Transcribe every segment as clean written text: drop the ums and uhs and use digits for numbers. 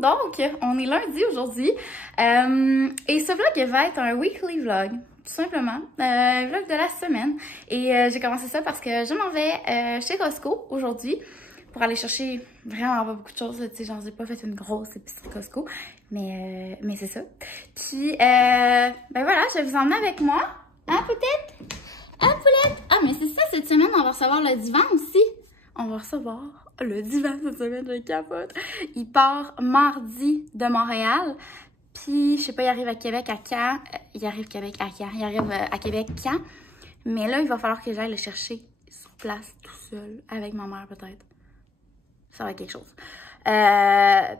Donc, on est lundi aujourd'hui. Et ce vlog va être un weekly vlog, tout simplement. Un vlog de la semaine. Et j'ai commencé ça parce que je m'en vais chez Costco aujourd'hui pour aller chercher vraiment pas beaucoup de choses. Tu sais, genre, j'ai pas fait une grosse épicerie Costco, mais c'est ça. Puis, ben voilà, je vais vous emmener avec moi. Hein, peut-être? Hein, Poulette? Ah, mais c'est ça, cette semaine, on va recevoir le divan aussi. On va recevoir le divan cette semaine, je capote. Il part mardi de Montréal. Puis, je sais pas, il arrive à Québec à quand? Il arrive à Québec quand? Mais là, il va falloir que j'aille le chercher sur place tout seul, avec ma mère peut-être. Ça va être quelque chose.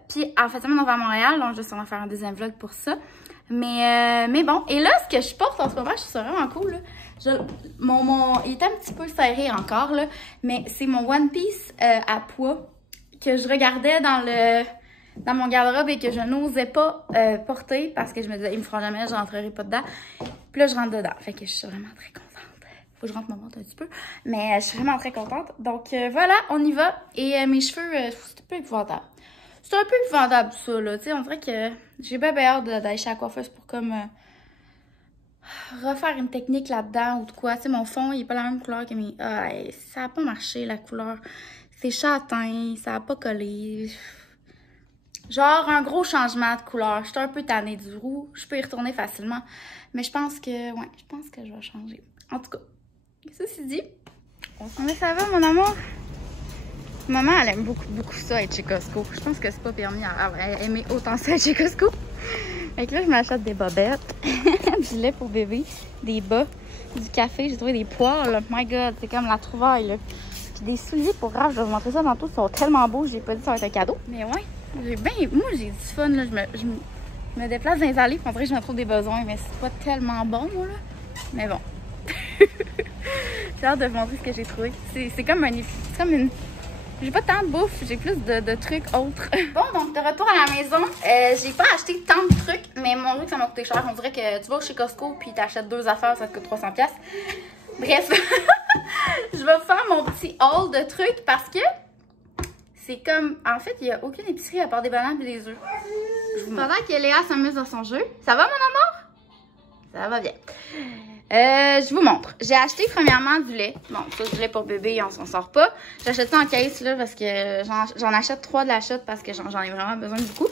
Puis, en fait, on va à Montréal, donc je vais faire un deuxième vlog pour ça. Mais bon, et là, ce que je porte en ce moment, je trouve ça vraiment cool, là. Il est un petit peu serré encore, là, mais c'est mon One Piece à poids que je regardais dans mon garde-robe et que je n'osais pas porter parce que je me disais, il me fera jamais, je rentrerai pas dedans. Puis là, je rentre dedans. Fait que je suis vraiment très contente. Faut que je rentre ma montre un petit peu, mais je suis vraiment très contente. Donc voilà, on y va. Et mes cheveux, c'est un peu épouvantable. C'est un peu épouvantable ça, là. Tu sais, on dirait que j'ai bien hâte d'aller chez la coiffeuse pour comme refaire une technique là-dedans ou de quoi. Tu sais, mon fond, il est pas la même couleur que mes... ça a pas marché, la couleur. C'est châtain, ça a pas collé. Genre, un gros changement de couleur. Je suis un peu tannée du roux. Je peux y retourner facilement. Mais je pense que, ouais, je pense que je vais changer. En tout cas, ceci dit, mais ça va, mon amour? Maman, elle aime beaucoup ça être chez Costco. Je pense que c'est pas permis à aimer autant ça être chez Costco. Fait que là, je m'achète des bobettes, du lait pour bébé, des bas, du café. J'ai trouvé des poils. My God, c'est comme la trouvaille, là. Puis des souliers pour Raph, je vais vous montrer ça tantôt. Ils sont tellement beaux, j'ai pas dit que ça va être un cadeau. Mais ouais, moi, j'ai du fun, là. Je me déplace dans les allées, puis on dirait que je me trouve des besoins, mais c'est pas tellement bon, moi, là. Mais bon. J'ai hâte de vous montrer ce que j'ai trouvé. C'est comme une... J'ai pas tant de bouffe, j'ai plus de trucs autres. Bon, donc de retour à la maison, j'ai pas acheté tant de trucs, mais mon Dieu que ça m'a coûté cher. On dirait que tu vas chez Costco puis t'achètes 2 affaires, ça te coûte 300$. Bref, je vais faire mon petit haul de trucs parce que c'est comme... En fait, il n'y a aucune épicerie à part des bananes et des œufs. Pendant que Léa s'amuse dans son jeu. Ça va, mon amour? Ça va bien. Je vous montre. J'ai acheté premièrement du lait. Bon, ça, du lait pour bébé, on s'en sort pas. J'achète ça en caisse, là, parce que j'en achète 3 de la chute parce que j'en ai vraiment besoin de beaucoup.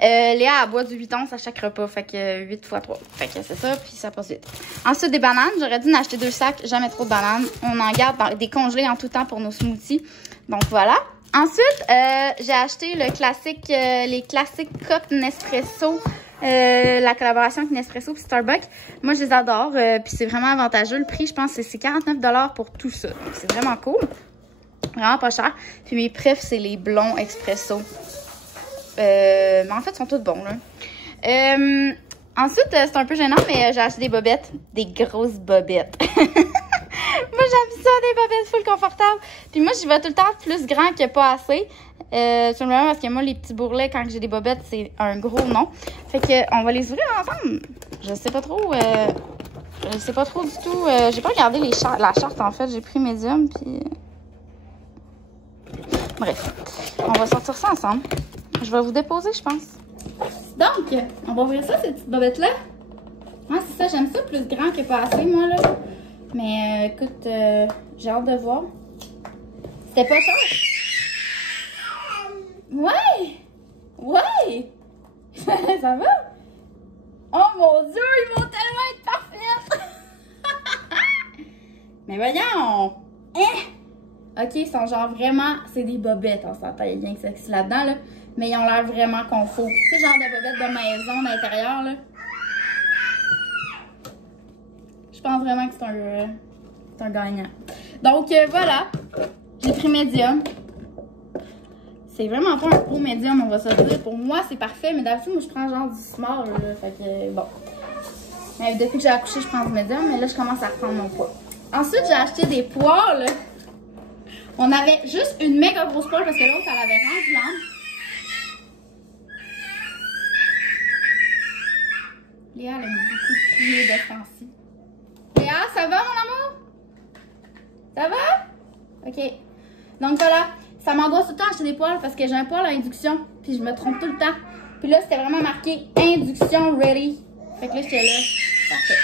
Léa, elle boit du 8 onces à chaque repas. Fait que 8 x 3. Fait que c'est ça, puis ça passe vite. Ensuite, des bananes. J'aurais dû en acheter 2 sacs. Jamais trop de bananes. On en garde des congelés en tout temps pour nos smoothies. Donc, voilà. Ensuite, j'ai acheté les classiques cups Nespresso. La collaboration avec Nespresso et Starbucks. Moi, je les adore. Puis c'est vraiment avantageux. Le prix, je pense, c'est 49$ pour tout ça. C'est vraiment cool. Vraiment pas cher. Puis mes préfs, c'est les blonds Expresso. Mais en fait, ils sont tous bons, là. Ensuite, c'est un peu gênant, mais j'ai acheté des bobettes. Des grosses bobettes. Moi, j'aime ça, des bobettes full confortables. Puis moi, j'y vais tout le temps plus grand que pas assez. Simplement parce que moi, les petits bourrelets, quand j'ai des bobettes, c'est un gros non. Fait que on va les ouvrir ensemble. Je sais pas trop. Je sais pas trop du tout. J'ai pas regardé la charte, en fait. J'ai pris médium, puis... Bref. On va sortir ça ensemble. Je vais vous déposer, je pense. Donc, on va ouvrir ça, ces petites bobettes-là. Ouais, c'est ça. J'aime ça plus grand que pas assez, moi, là. Mais écoute, j'ai hâte de voir. C'était pas cher. Ouais! Ouais! Ça va? Oh mon Dieu, ils vont tellement être parfaits! Mais voyons! Hein? Ok, ils sont genre vraiment... C'est des bobettes, on s'entend, il y a bien que sexy là-dedans, là. Mais ils ont l'air vraiment confort. C'est genre de bobettes de maison, d'intérieur, là. Je pense vraiment que c'est un gagnant. Donc, voilà. J'ai pris médium. C'est vraiment pas un gros médium, on va se dire. Pour moi, c'est parfait, mais d'habitude, moi, je prends genre du small, là. Fait que, bon. Mais depuis que j'ai accouché, je prends du médium, mais là, je commence à reprendre mon poids. Ensuite, j'ai acheté des poils. On avait juste une méga grosse poêle parce que l'autre, elle avait rendu l'âme. Léa, elle aime beaucoup crier de ce temps-ci. Léa, ça va, mon amour? Ça va? OK. Donc, voilà. Ça m'angoisse tout le temps acheter des poêles parce que j'ai un poêle à induction. puis je me trompe tout le temps. Puis là, c'était vraiment marqué induction ready. Fait que là, j'étais là. Parfait.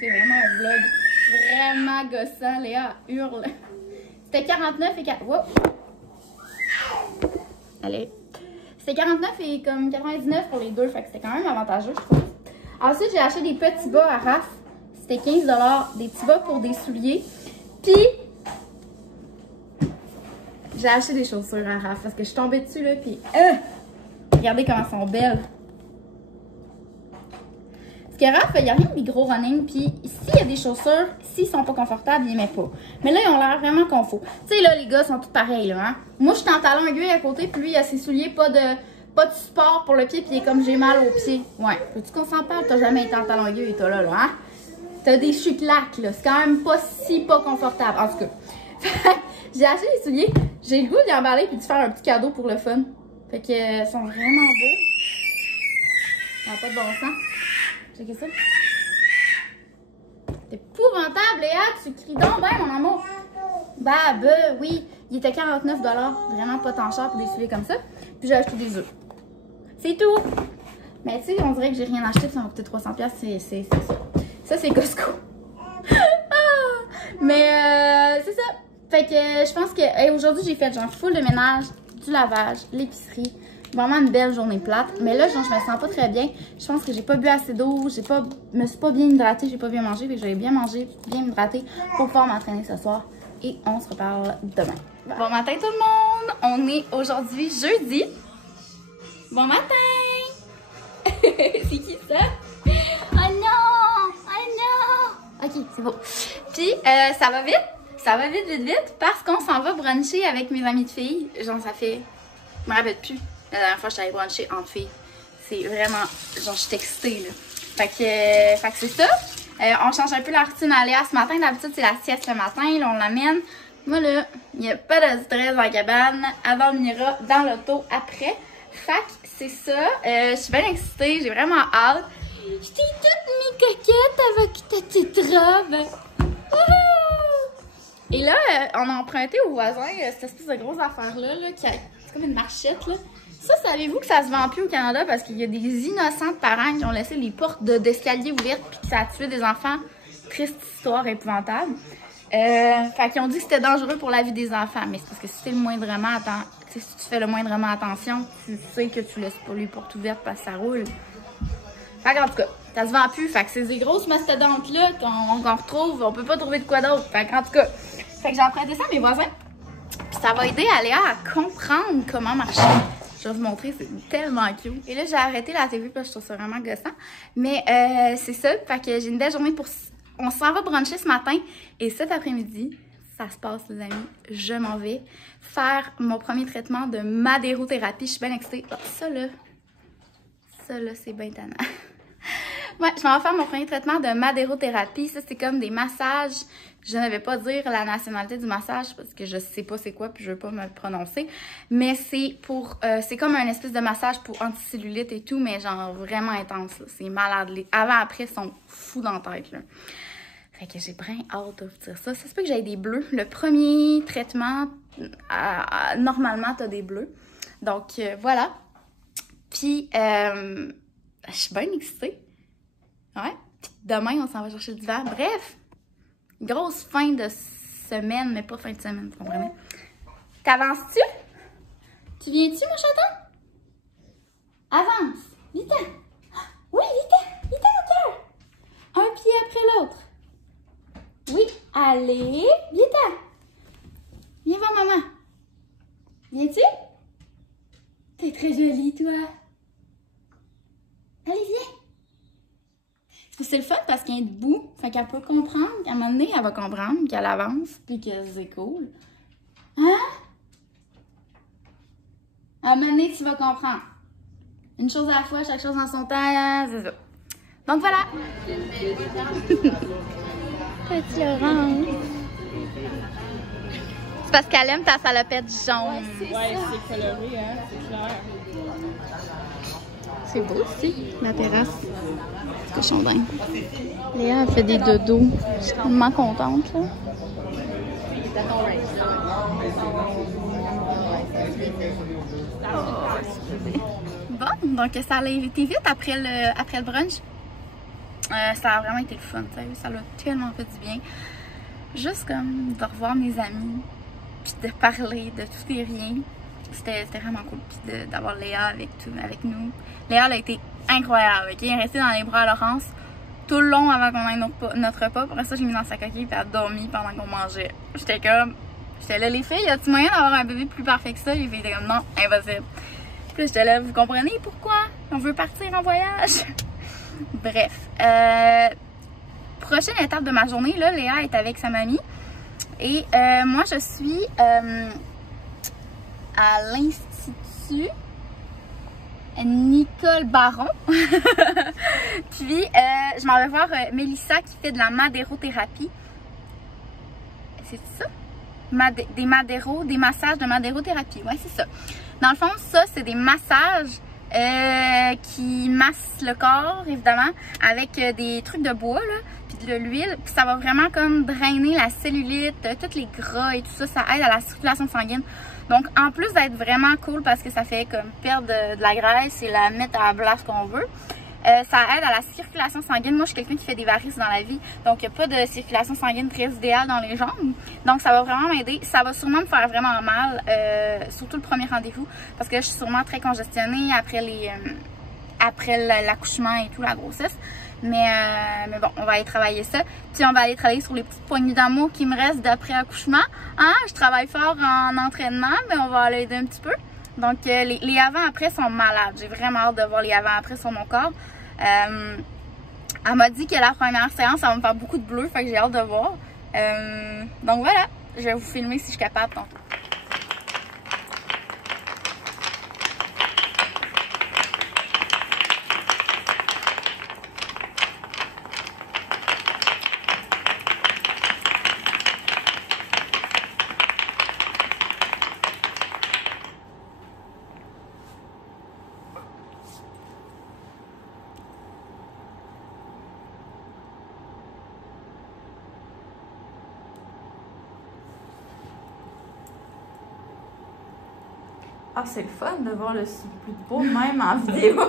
C'est vraiment un vlog vraiment gossant. Léa hurle. C'était 49 et 4. Wow. Allez. C'était 49 et comme 99 pour les deux. Fait que c'était quand même avantageux, je trouve. Ensuite, j'ai acheté des petits bas à Raph. C'était 15 $. Des petits bas pour des souliers. Puis, j'ai acheté des chaussures à Raph parce que je suis tombée dessus là. Puis, regardez comment elles sont belles. Parce que Raph, il n'y a rien des gros running. Puis, s'il y a des chaussures, s'ils sont pas confortables, il met pas. Mais là, ils ont l'air vraiment confort. Tu sais, là, les gars sont tous pareils, là. Hein? Moi, je suis en talon aiguille à côté. Puis lui, il a ses souliers, pas de support pour le pied. Puis il est comme j'ai mal au pied. Ouais. Peux-tu qu'on s'en parle? T'as jamais été en talon aiguille et toi là, hein? T'as des chuclacs, là. C'est quand même pas confortable. En tout cas. J'ai acheté des souliers. J'ai le goût d'y emballer puis de faire un petit cadeau pour le fun. Fait que, ils sont vraiment beaux. Ça n'a pas de bon sens. Checkez ça. C'est épouvantable, Léa. Tu cries donc bien, mon amour. Bah, oui. Il était 49 $. Vraiment pas tant cher pour des souliers comme ça. Puis j'ai acheté des œufs. C'est tout. Mais tu sais, on dirait que j'ai rien acheté. Puis ça m'a coûté 300$. C'est ça. Ça, c'est Costco. Mais c'est ça. Fait que je pense que aujourd'hui, j'ai fait genre full de ménage, du lavage, l'épicerie. Vraiment une belle journée plate. Mais là, genre, je me sens pas très bien. Je pense que j'ai pas bu assez d'eau. Me suis pas bien hydratée. J'ai pas bien mangé. Fait que j'avais bien mangé, bien hydratée pour pouvoir m'entraîner ce soir. Et on se reparle demain. Bon matin tout le monde. On est aujourd'hui jeudi. Bon matin. C'est qui ça? Oh non! Oh non! Ok, c'est beau. Puis, ça va vite. Ça va vite parce qu'on s'en va bruncher avec mes amies de filles. Genre, ça fait... Je me rappelle plus. La dernière fois, je suis allée bruncher entre filles. C'est vraiment... Genre, je suis excitée, là. Fait que c'est ça. On change un peu la routine à Léa ce matin. D'habitude, c'est la sieste le matin. Là, on l'amène. Moi, là, il n'y a pas de stress dans la cabane. Elle dormira dans l'auto après. Fait que c'est ça. Je suis bien excitée. J'ai vraiment hâte. Je t'ai toute mis coquette avec ta petite robe. Et là, on a emprunté au voisin cette espèce de grosse affaire-là, là, c'est comme une marchette. Là. Ça, savez-vous que ça se vend plus au Canada parce qu'il y a des innocents parents qui ont laissé les portes d'escalier ouvertes puis que ça a tué des enfants. Triste histoire épouvantable. Fait qu'ils ont dit que c'était dangereux pour la vie des enfants. Mais c'est parce que si tu fais le moindrement attention, tu sais que tu laisses pas les portes ouvertes parce que ça roule. Fait qu'en tout cas, ça se vend plus. Fait que c'est des grosses mastodontes-là qu'on retrouve. On peut pas trouver de quoi d'autre. Fait qu'en tout cas, j'ai emprunté ça à mes voisins. Puis ça va aider Léa à comprendre comment marcher. Je vais vous montrer, c'est tellement cute. Et là, j'ai arrêté la TV parce que je trouve ça vraiment gossant. Mais c'est ça. Fait que j'ai une belle journée pour... On s'en va bruncher ce matin. Et cet après-midi, ça se passe, les amis. Je m'en vais faire mon premier traitement de madérothérapie. Je suis bien excitée. Oh, ça là, c'est bien tannant. Ouais, je m'en vais faire mon premier traitement de madérothérapie. Ça, c'est comme des massages. Je ne vais pas dire la nationalité du massage parce que je sais pas c'est quoi puis je veux pas me le prononcer. Mais c'est pour... c'est comme un espèce de massage pour anticellulite et tout, mais genre vraiment intense. C'est malade. Les avant-après sont fous dans la tête, là. Fait que j'ai bien hâte de vous dire ça. Ça se peut que j'aille des bleus. Le premier traitement, normalement, t'as des bleus. Donc, voilà. Puis, je suis bien excitée. Ouais. Puis demain, on s'en va chercher du verre. Bref, grosse fin de semaine, mais pas fin de semaine, vous comprenez? T'avances-tu? Tu viens-tu, mon chaton? Avance. Vite-en. Oui, vite-en. Vite-en, mon cœur. Un pied après l'autre. Oui, allez. Vite-en. Viens voir maman. Viens-tu? T'es très jolie, toi. Allez, viens. C'est le fun parce qu'elle est debout. Fait qu'elle peut comprendre. qu'à un moment donné, elle va comprendre qu'elle avance puis que c'est cool. Hein? À un moment donné, tu vas comprendre. Une chose à la fois, chaque chose dans son temps, c'est ça. Donc voilà. Petit Laurent. C'est parce qu'elle aime ta salopette jaune. Ouais, c'est coloré, hein, c'est clair. C'est beau aussi, la terrasse. C'est cochon dingue. Léa, elle fait des dodos. Je suis tellement contente, là. Bon, donc ça a été vite après le brunch. Ça a vraiment été le fun, ça l'a tellement fait du bien. Juste comme de revoir mes amis, puis de parler de tout et rien. C'était vraiment cool, puis d'avoir Léa avec nous. Léa elle a été incroyable, ok? Elle est restée dans les bras à Laurence tout le long avant qu'on ait notre repas. Après ça, j'ai mis dans sa coquille, puis elle a dormi pendant qu'on mangeait. J'étais là, les filles, y a-tu moyen d'avoir un bébé plus parfait que ça? Les filles étaient comme, non, impossible. Puis j'étais là, vous comprenez pourquoi? On veut partir en voyage. Bref, prochaine étape de ma journée, là, Léa est avec sa mamie. Et moi, je suis à l'Institut Nicole Baron. Puis, je m'en vais voir Mélissa qui fait de la madérothérapie. C'est ça? Des massages de madérothérapie. Ouais, c'est ça. Dans le fond, ça, c'est des massages qui massent le corps, évidemment, avec des trucs de bois, là, puis de l'huile. Puis ça va vraiment comme drainer la cellulite, tous les gras et tout ça. Ça aide à la circulation sanguine. Donc, en plus d'être vraiment cool parce que ça fait comme perdre de la graisse et la mettre à la place qu'on veut, ça aide à la circulation sanguine. Moi, je suis quelqu'un qui fait des varices dans la vie, donc il n'y a pas de circulation sanguine très idéale dans les jambes. Donc, ça va vraiment m'aider. Ça va sûrement me faire vraiment mal, surtout le premier rendez-vous, parce que je suis sûrement très congestionnée après l'accouchement et tout, la grossesse. Mais bon, on va aller travailler ça. Puis on va aller travailler sur les petites poignées d'amour qui me restent d'après accouchement. Hein? Je travaille fort en entraînement, mais on va l'aider un petit peu. Donc les avant-après sont malades. J'ai vraiment hâte de voir les avant-après sur mon corps. Elle m'a dit que la première séance, ça va me faire beaucoup de bleu, fait que j'ai hâte de voir. Donc voilà, je vais vous filmer si je suis capable tantôt. Ah, c'est le fun de voir le surplus de peau, même en vidéo.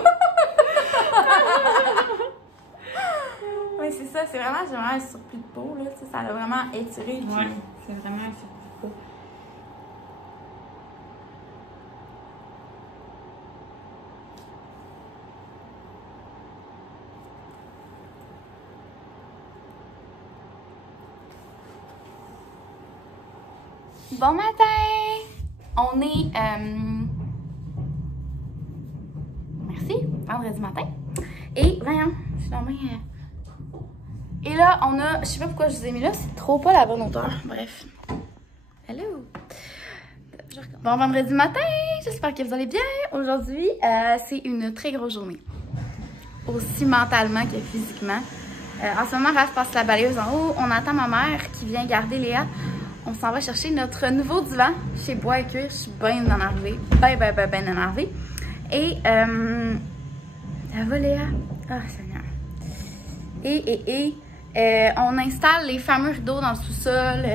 Oui, c'est ça. C'est vraiment, j'ai vraiment un surplus de peau, là. Ça l'a vraiment étiré. Puis... Oui, c'est vraiment un surplus de peau. Bon matin! On est, merci, vendredi matin. Et, voyons, je suis dans mes... Et là, on a, je sais pas pourquoi je vous ai mis là, c'est trop pas la bonne hauteur. Bref. Hello! Bon vendredi matin, j'espère que vous allez bien. Aujourd'hui, c'est une très grosse journée. Aussi mentalement que physiquement. En ce moment, Raph passe la balayeuse en haut. On attend ma mère qui vient garder Léa. On s'en va chercher notre nouveau divan chez Bois et Cuir. Je suis bien énervée. Ben énervée. Et, ça va Léa? Ah, Seigneur. Et, on installe les fameux rideaux dans le sous-sol.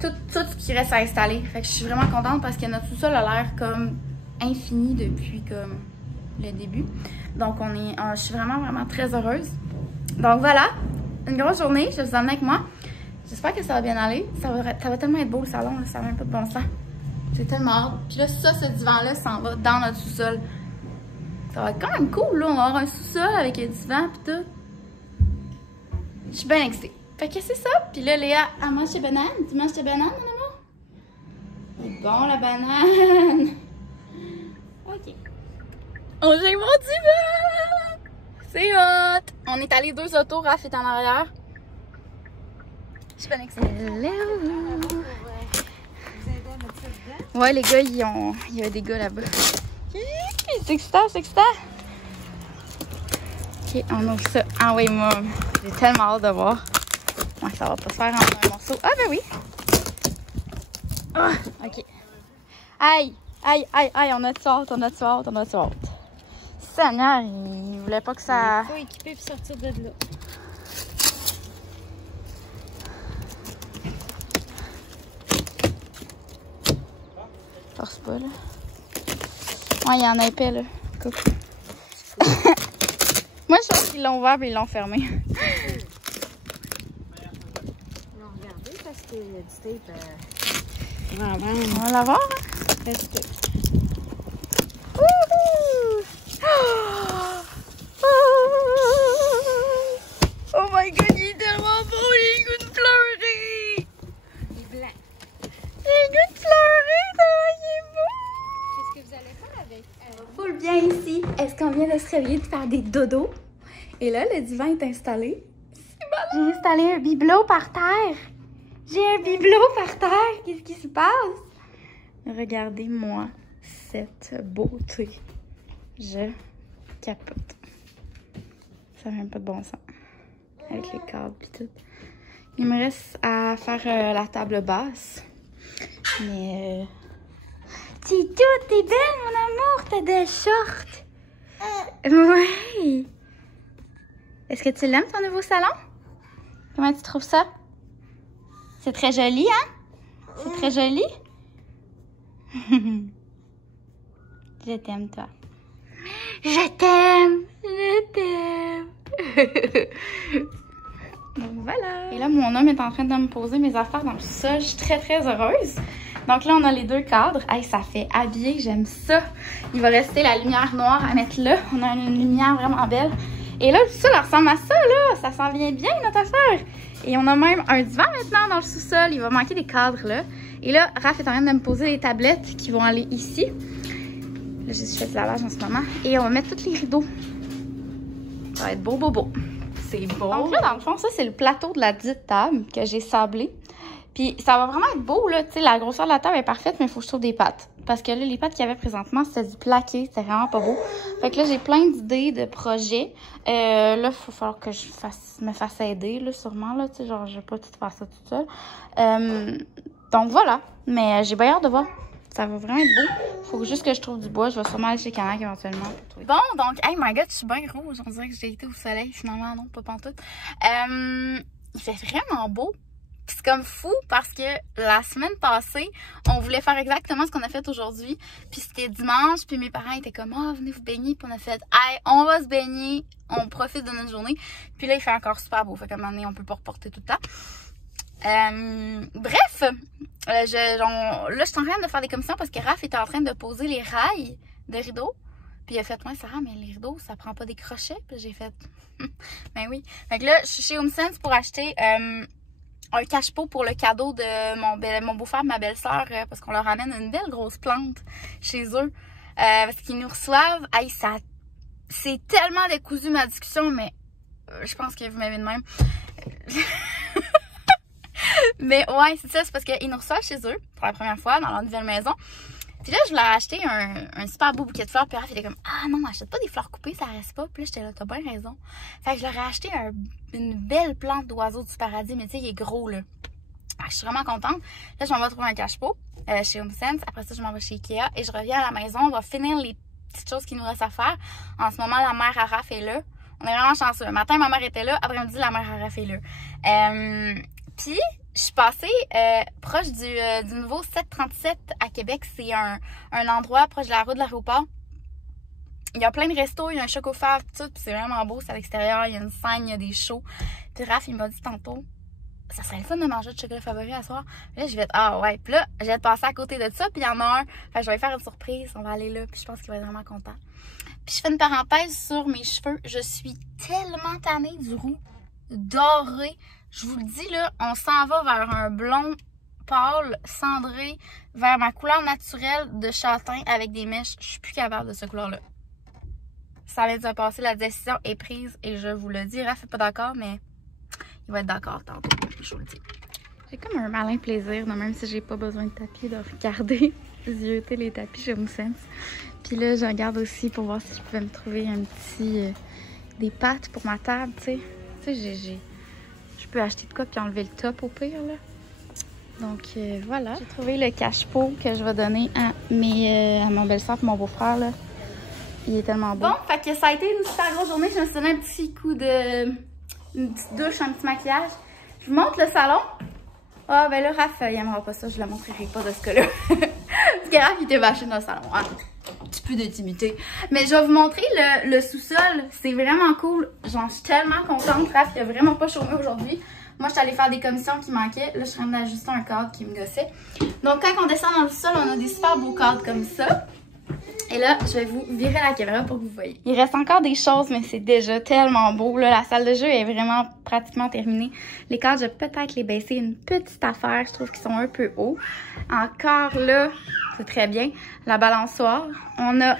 Tout ce qui reste à installer. Fait que je suis vraiment contente parce que notre sous-sol a l'air comme infini depuis comme le début. Donc, je suis vraiment très heureuse. Donc, voilà. Une grosse journée. Je vous emmène avec moi. J'espère que ça va bien aller. Ça va tellement être beau le salon, là, ça n'a même pas de bon sens. J'ai tellement hâte. Puis là, ce divan-là s'en va dans notre sous-sol. Ça va être quand même cool, là. On va avoir un sous-sol avec un divan pis tout. Je suis bien excitée. Fait que c'est ça. Puis là, Léa, elle mange tes bananes. Tu manges tes bananes, mon amour? C'est bon, la banane. OK. Oh, j'ai mon divan! C'est hot! On est allé 2 autos, Raph est en arrière. Je suis bien excitée. Hello! Ouais, les gars, il y a des gars là-bas. C'est excitant, c'est excitant! Ok, on ouvre ça. Ah oui, moi, j'ai tellement hâte de voir. Ouais, ça va pas se faire en un morceau. Ah, ben oui! Ah, ok. Aïe! Aïe, on a de sorte. Seigneur, il voulait pas que ça... Il faut équiper puis sortir de là. Force pas, là. Ouais, il y en a épais, là. Coucou. Moi, je pense qu'ils l'ont ouvert et ils l'ont fermé. Ils l'ont regardé parce qu'il y a du tape. On va vendre. On va l'avoir, hein? Reste. Oh my god, il est tellement beau, j'ai le goût de pleurer! Il est blanc. J'ai le goût de pleurer, tellement il est beau! Qu'est-ce que vous allez faire avec? Full bien ici. Est-ce qu'on vient de se réveiller de faire des dodos? Et là, le divan est installé. J'ai installé un bibelot par terre. J'ai un bibelot par terre. Qu'est-ce qui se passe? Regardez-moi cette beauté. Je capote. Ça n'a même pas de bon sens. Avec les câbles et tout. Il me reste à faire la table basse. Mais... Titou, t'es belle, mon amour. T'as des shorts. Oui. Est-ce que tu l'aimes, ton nouveau salon? Comment tu trouves ça? C'est très joli, hein? C'est très joli? Je t'aime, toi. Je t'aime! Je t'aime! Donc voilà! Et là, mon homme est en train de me poser mes affaires dans le sol. Je suis très, très heureuse. Donc là, on a les deux cadres. Hey, ça fait habillé, j'aime ça. Il va rester la lumière noire à mettre là. On a une lumière vraiment belle. Et là, tout ça, ça ressemble à ça, là. Ça s'en vient bien, notre affaire. Et on a même un divan maintenant dans le sous-sol. Il va manquer des cadres, là. Et là, Raph est en train de me poser les tablettes qui vont aller ici. Là, je fais le lavage en ce moment. Et on va mettre tous les rideaux. Ça va être beau, beau, beau. C'est beau. Donc là, dans le fond, ça, c'est le plateau de la dite table que j'ai sablé. Puis ça va vraiment être beau, là. Tu sais, la grosseur de la table est parfaite, mais il faut que je trouve des pattes. Parce que là, les pattes qu'il y avait présentement, c'était du plaqué. C'était vraiment pas beau. Fait que là, j'ai plein d'idées de projets. Là, il va falloir que je me fasse aider, là, sûrement, là. Tu sais, genre, je vais pas tout faire ça toute seule. Donc voilà. Mais j'ai bien hâte de voir. Ça va vraiment être beau. Faut juste que je trouve du bois. Je vais sûrement aller chez Canac éventuellement. Bon, donc, hey my god, je suis bien rouge. On dirait que j'ai été au soleil. Finalement, non, pas pantoute. Il fait vraiment beau. Puis c'est comme fou parce que la semaine passée, on voulait faire exactement ce qu'on a fait aujourd'hui. Puis c'était dimanche, puis mes parents étaient comme « Ah, venez vous baigner. » Puis on a fait « Hey, on va se baigner. On profite de notre journée. » Puis là, il fait encore super beau. Fait qu'à un moment donné, on peut pas reporter tout le temps. Bref, là, je suis en train de faire des commissions parce que Raph était en train de poser les rails de rideaux. Puis il a fait « Ouais, Sarah, mais les rideaux, ça prend pas des crochets. » Puis j'ai fait « Ben oui. » Fait que là, je suis chez HomeSense pour acheter un cache-pot pour le cadeau de mon beau-frère et ma belle-sœur parce qu'on leur amène une belle grosse plante chez eux. Parce qu'ils nous reçoivent. Hey, c'est tellement décousu ma discussion, mais je pense que vous m'avez de même. Mais ouais, c'est ça, c'est parce qu'ils nous reçoivent chez eux pour la première fois dans leur nouvelle maison. Puis là, je leur ai acheté un super beau bouquet de fleurs. Puis Raph était comme « Ah non, achète pas des fleurs coupées, ça reste pas. » Puis là, j'étais là, t'as bien raison. Fait que je leur ai acheté une belle plante d'oiseau du paradis. Mais tu sais, il est gros, là. Fait que je suis vraiment contente. Là, je m'en vais trouver un cache-pot chez HomeSense. Après ça, je m'en vais chez Ikea. Et je reviens à la maison. On va finir les petites choses qu'il nous reste à faire. En ce moment, la mère à Raph est là. On est vraiment chanceux. Le matin, ma mère était là. Après-midi, la mère à Raph est là. Puis... je suis passée proche du nouveau 737 à Québec. C'est un endroit proche de la route de l'aéroport. Il y a plein de restos, il y a un choc offert, tout, puis c'est vraiment beau, c'est à l'extérieur, il y a une scène, il y a des shows. Puis Raph, il m'a dit tantôt, ça serait le fun de manger de chocolat favori à soir. Puis là, je vais être, ah ouais, puis là, je vais passer à côté de ça, puis il y en a un. Fait que je vais faire une surprise, on va aller là, puis je pense qu'il va être vraiment content. Puis je fais une parenthèse sur mes cheveux. Je suis tellement tannée du roux doré. Je vous le dis, là, on s'en va vers un blond pâle, cendré, vers ma couleur naturelle de châtain avec des mèches. Je suis plus capable de cette couleur-là. Ça vient de se passer, la décision est prise et je vous le dis. Raph n'est pas d'accord, mais il va être d'accord tantôt, je vous le dis. J'ai comme un malin plaisir, même si j'ai pas besoin de tapis, de regarder, zioter les tapis chez HomeSense. Puis là, je regarde aussi pour voir si je pouvais me trouver un petit... des pattes pour ma table, tu sais. Tu sais, je peux acheter de quoi puis enlever le top au pire, là. Donc, voilà. J'ai trouvé le cache-pot que je vais donner à mon belle-sœur et mon beau-frère, là. Il est tellement beau. Bon, fait que ça a été une super grosse journée. Je me suis donné un petit coup de... une petite douche, un petit maquillage. Je vous montre le salon. Ah, ben là, Raph, il aimera pas ça, je le montrerai pas de ce cas-là. Parce que Raph, il était bâché dans le salon. Hein? Un petit peu d'intimité. Mais je vais vous montrer le sous-sol. C'est vraiment cool. J'en suis tellement contente. Raph, il a vraiment pas chômé aujourd'hui. Moi, je suis allée faire des commissions qui manquaient. Là, je suis en train d'ajuster un cadre qui me gossait. Donc, quand on descend dans le sous-sol, on a des super beaux cadres comme ça. Et là, je vais vous virer la caméra pour que vous voyez. Il reste encore des choses, mais c'est déjà tellement beau. Là, la salle de jeu est vraiment pratiquement terminée. Les cadres, je vais peut-être les baisser une petite affaire. Je trouve qu'ils sont un peu hauts. Encore là, c'est très bien. La balançoire. On a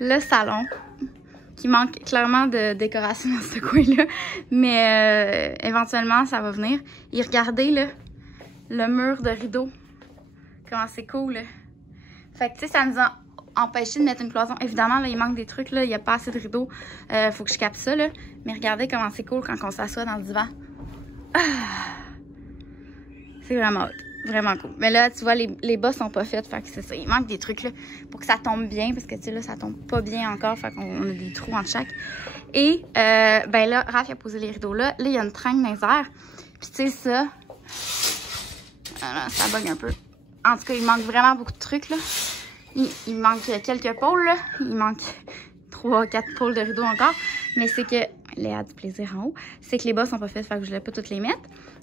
le salon qui manque clairement de décoration dans ce coin-là. Mais éventuellement, ça va venir. Et regardez, là, le mur de rideau. Comment c'est cool, là. Fait que, tu sais, ça nous a empêché de mettre une cloison. Évidemment, là, il manque des trucs, là. Il n'y a pas assez de rideaux. Faut que je capte ça, là. Mais regardez comment c'est cool quand on s'assoit dans le divan. Ah! C'est vraiment hot. Vraiment cool. Mais là, tu vois, les bas sont pas faits. Fait que c'est ça. Il manque des trucs, là, pour que ça tombe bien. Parce que, tu sais, là, ça tombe pas bien encore. Fait qu'on a des trous entre chaque. Et, ben là, Raph, il a posé les rideaux là. Là, il y a une tringle dans les airs. Puis, tu sais, ça... Voilà, ça bug un peu. En tout cas, il manque vraiment beaucoup de trucs, là. Il manque quelques pôles, là. Il manque 3-4 pôles de rideaux encore. Mais c'est que... Léa a du plaisir en haut. C'est que les bas sont pas faits, fait que je voulais pas toutes les mettre.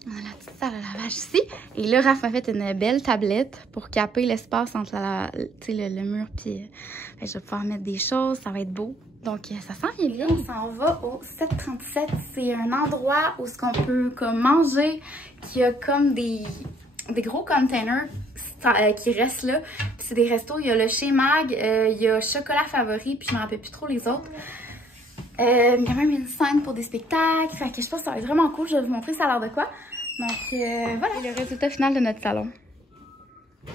On a la petite salle à lavage ici. Et là, Raph m'a fait une belle tablette pour caper l'espace entre le mur puis... je vais pouvoir mettre des choses, ça va être beau. Donc, ça sent bien. On s'en va au 737. C'est un endroit où ce qu'on peut comme manger, qui a comme des gros containers qui restent là. C'est des restos. Il y a le Chez Mag, il y a Chocolat Favori, puis je me rappelle plus trop les autres. Il y a même une scène pour des spectacles. Fait que je pense que ça va être vraiment cool. Je vais vous montrer ça a l'air de quoi. Donc, voilà. Et le résultat final de notre salon.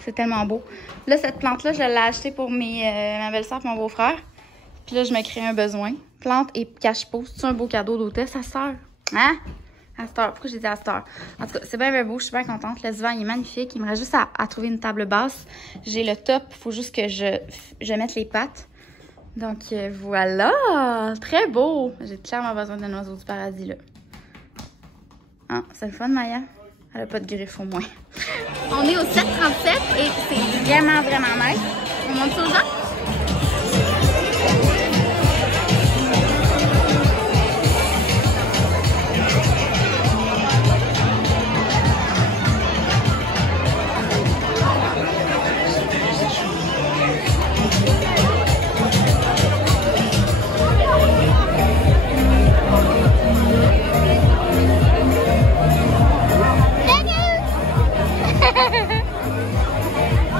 C'est tellement beau. Là, cette plante-là, je l'ai achetée pour ma belle-sœur et mon beau-frère. Puis là, je me crée un besoin. Plante et cache-pot. C'est un beau cadeau d'hôtesse à Sœur. Hein? À cette heure. Pourquoi j'ai dit à cette heure? En tout cas, c'est bien, bien beau. Je suis bien contente. Le divan, il est magnifique. Il me reste juste à trouver une table basse. J'ai le top. Il faut juste que je mette les pattes. Donc, voilà! Très beau! J'ai clairement besoin d'un oiseau du paradis, là. Ah, c'est le fun, Maya. Elle a pas de griffe, au moins. On est au 737 et c'est vraiment, vraiment nice. On monte ça aux gens?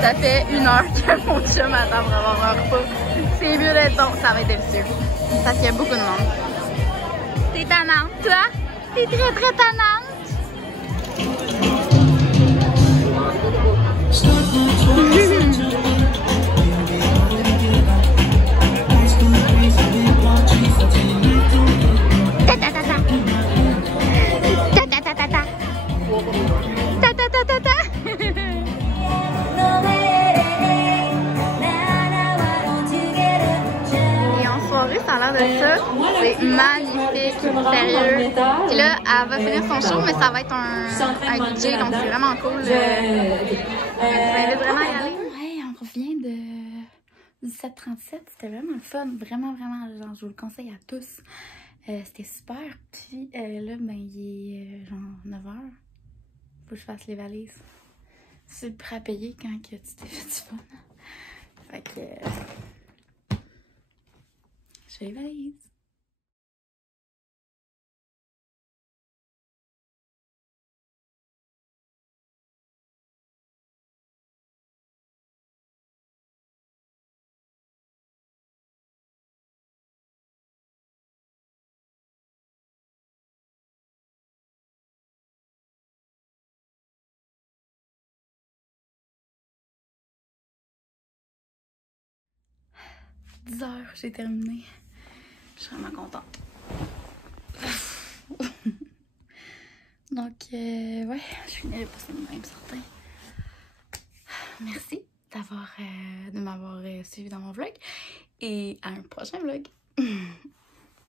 Ça fait 1 heure que mon chum attend pour avoir un repas. C'est mieux d'être bon, ça va être délicieux. Parce qu'il y a beaucoup de monde. T'es tannante, toi? T'es très très tannante. Ça a l'air de ça. C'est magnifique, sérieux. Puis là, elle va finir son show, mais ça va être un DJ, donc c'est vraiment cool. Je vous invite vraiment à y aller. Hey, on revient du 737. C'était vraiment le fun. Vraiment, vraiment. Genre, je vous le conseille à tous. C'était super. Puis là, ben, il est genre 9h. Faut que je fasse les valises. C'est le prêt à payer quand que tu t'es fait du fun. Fait que... je fais les valises. « 10h, j'ai terminé. Je suis vraiment contente. Donc, ouais, je finirai pas ça de même, certain. Merci de m'avoir suivi dans mon vlog. Et à un prochain vlog.